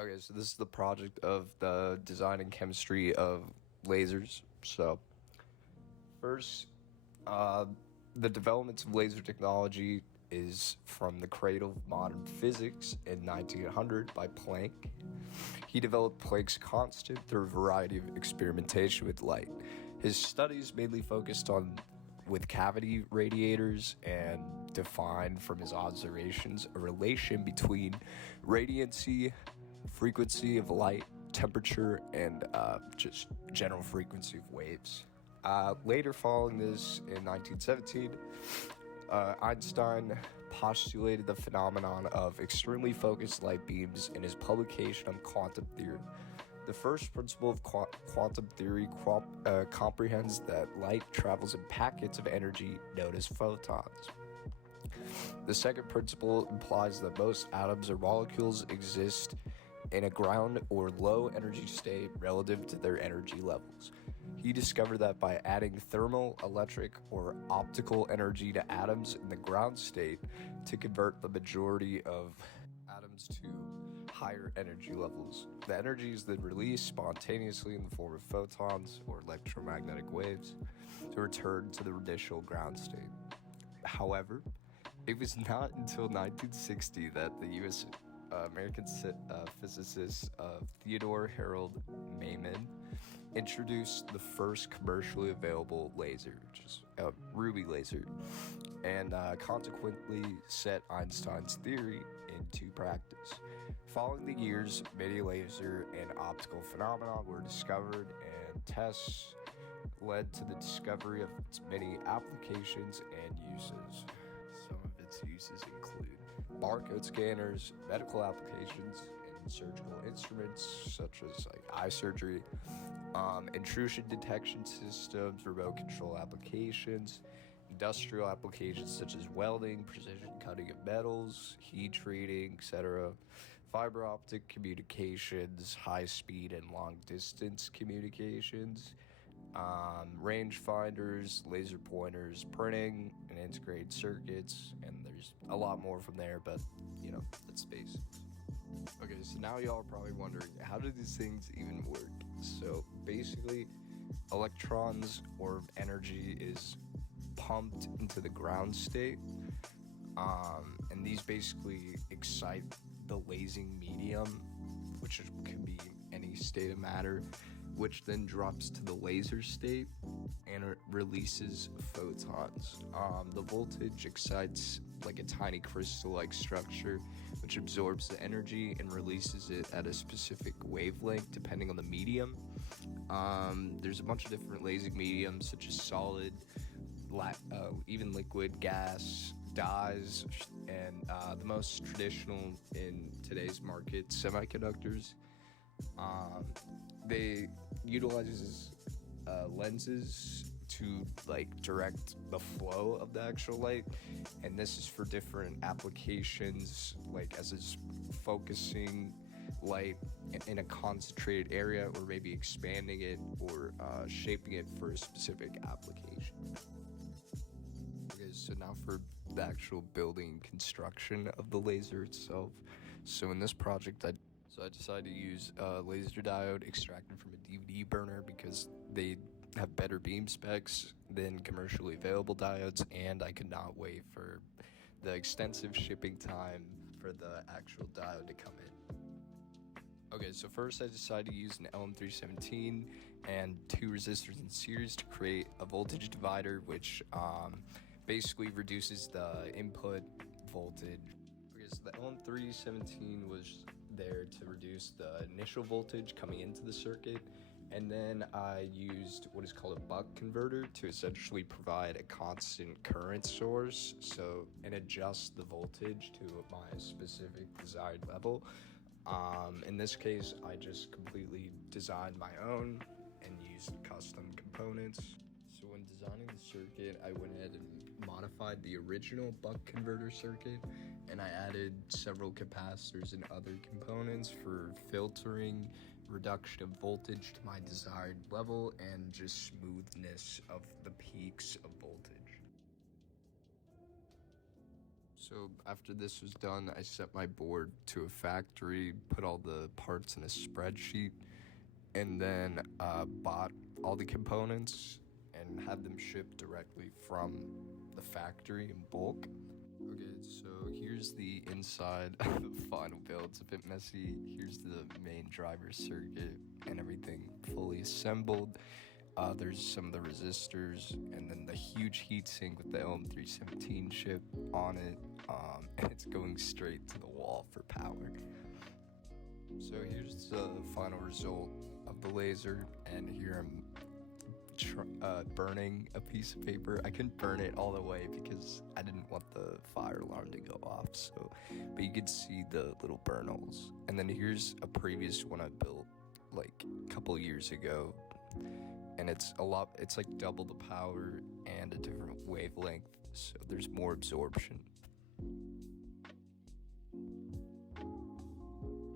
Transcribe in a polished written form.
Okay, so this is the project of the design and chemistry of lasers. So, first, the development of laser technology is from the cradle of modern physics in 1900 by Planck. He developed Planck's constant through a variety of experimentation with light. His studies mainly focused on with cavity radiators and defined from his observations a relation between radiancy, frequency of light, temperature, and just general frequency of waves. Later, following this in 1917, Einstein postulated the phenomenon of extremely focused light beams in his publication on quantum theory. The first principle of quantum theory comprehends that light travels in packets of energy known as photons. The second principle implies that most atoms or molecules exist in a ground or low energy state relative to their energy levels. He discovered that by adding thermal, electric, or optical energy to atoms in the ground state to convert the majority of atoms to higher energy levels. The energy is then released spontaneously in the form of photons or electromagnetic waves to return to the initial ground state. However, it was not until 1960 that the U.S. American physicist Theodore Harold Maiman introduced the first commercially available laser, which is a ruby laser, and consequently set Einstein's theory into practice. Following the years, many laser and optical phenomena were discovered, and tests led to the discovery of its many applications and uses. Some of its uses include barcode scanners, medical applications, and surgical instruments such as eye surgery, intrusion detection systems, remote control applications, industrial applications such as welding, precision cutting of metals, heat treating, etc., fiber optic communications, high speed and long distance communications, range finders, laser pointers, printing, and integrated circuits, and there's a lot more from there, but that's basics. Okay, so now y'all are probably wondering, how do these things even work? So basically, electrons or energy is pumped into the ground state, and these basically excite the lasing medium, which can be any state of matter, which then drops to the laser state and it releases photons. The voltage excites like a tiny crystal-like structure, which absorbs the energy and releases it at a specific wavelength depending on the medium. There's a bunch of different lasing mediums such as solid, even liquid, gas, dyes, and the most traditional in today's market, semiconductors. They utilizes lenses to direct the flow of the actual light, and this is for different applications, like as it's focusing light in a concentrated area, or maybe expanding it or shaping it for a specific application. Okay, so now for the actual building construction of the laser itself. So in this project, I decided to use a laser diode extracted from a DVD burner because they have better beam specs than commercially available diodes, and I could not wait for the extensive shipping time for the actual diode to come in. Okay, so first I decided to use an LM317 and two resistors in series to create a voltage divider, which basically reduces the input voltage. Okay, so the LM317 was there to reduce the initial voltage coming into the circuit, and then I used what is called a buck converter to essentially provide a constant current source and adjust the voltage to my specific desired level. In this case, I just completely designed my own and used custom components. So when designing the circuit, I went ahead and modified the original buck converter circuit, and I added several capacitors and other components for filtering, reduction of voltage to my desired level, and just smoothness of the peaks of voltage. So after this was done, I sent my board to a factory, put all the parts in a spreadsheet, and then bought all the components and had them shipped directly from the factory in bulk. Okay, so here's the inside of the final build. It's a bit messy. Here's the main driver circuit and everything fully assembled. There's some of the resistors, and then the huge heatsink with the LM317 chip on it, and it's going straight to the wall for power. So here's the final result of the laser, and here I'm burning a piece of paper. I couldn't burn it all the way because I didn't want the fire alarm to go off, so, but you could see the little burn holes. And then here's a previous one I built like a couple years ago, and it's like double the power and a different wavelength, so there's more absorption.